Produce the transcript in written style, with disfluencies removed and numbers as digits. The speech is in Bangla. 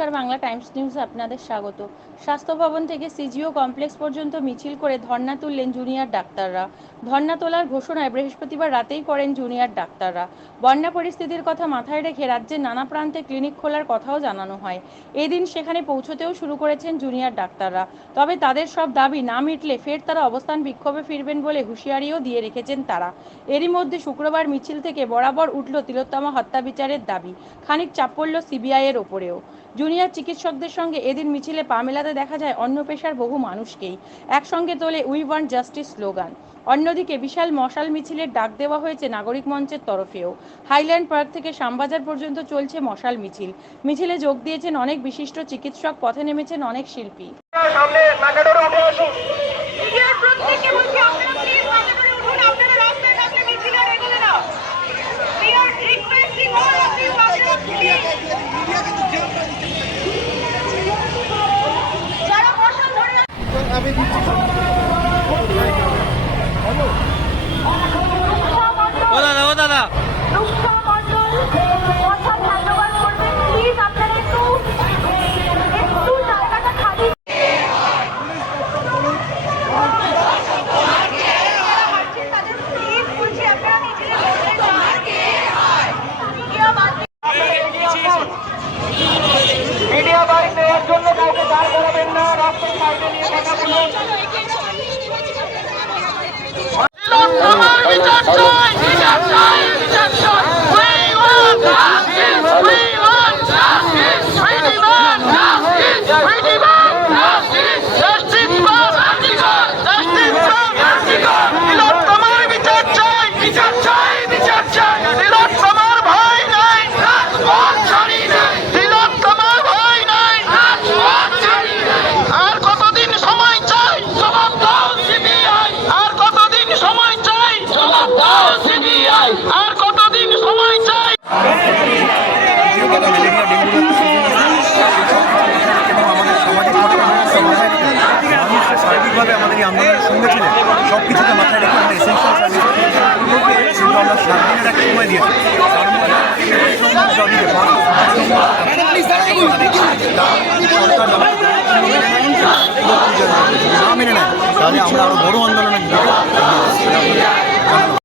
নমস্কার, বাংলা টাইমস নিউজে আপনাদের স্বাগত। স্বাস্থ্য ভবন থেকে সিজিও কমপ্লেক্স পর্যন্ত মিছিল করে ধর্ণা তুললেন জুনিয়র ডাক্তাররা। ধর্ণা তোলার ঘোষণায় বৃহস্পতিবার রাতেই করেন জুনিয়র ডাক্তাররা। বন্যা পরিস্থিতির কথা মাথায় রেখে রাজ্যের নানা প্রান্তে ক্লিনিক খোলার কথাও জানানো হয়। এদিন সেখানে পৌঁছতেও শুরু করেছেন জুনিয়র ডাক্তাররা। তবে তাদের সব দাবি না মিটলে ফের তারা অবস্থান বিক্ষোভে ফিরবেন বলে হুঁশিয়ারিও দিয়ে রেখেছেন তারা। এরই মধ্যে শুক্রবার মিছিল থেকে বরাবর উঠল তিলোত্তমা হত্যা বিচারের দাবি। খানিক চাপ পড়ল সিবিআই এর ওপরেও। জুনিয়র চিকিৎসকদের সঙ্গে এদিন মিছিলে পা মেলাতে দেখা যায় অন্য পেশার বহু মানুষকেই। একসঙ্গে তোলে উই ওয়ান্ট জাস্টিস স্লোগান। অন্যদিকে বিশাল মশাল মিছিলের ডাক দেওয়া হয়েছে নাগরিক মঞ্চের তরফেও। হাইল্যান্ড পার্ক থেকে শ্যামবাজার পর্যন্ত চলছে মশাল মিছিল। মিছিলে যোগ দিয়েছেন অনেক বিশিষ্ট চিকিৎসক, পথে নেমেছেন অনেক শিল্পী। ও দাদা মিডিয়া বাড়ি দেওয়ার জন্য কাউকে দাঁড় করাবেন না, রাস্তার সাইডে নিয়ে কথা বলুন। সার্বিকভাবে আমাদের এই আন্দোলনের সঙ্গে ছিলেন, সব কিছুকে মাথায় রেখে আমরা এসেন্সিয়াল সার্ভিস কিন্তু আমরা 7 দিনের একটা সময় দিয়েছি। না মেনে নেয় তাহলে আমরা আরো বড় আন্দোলনের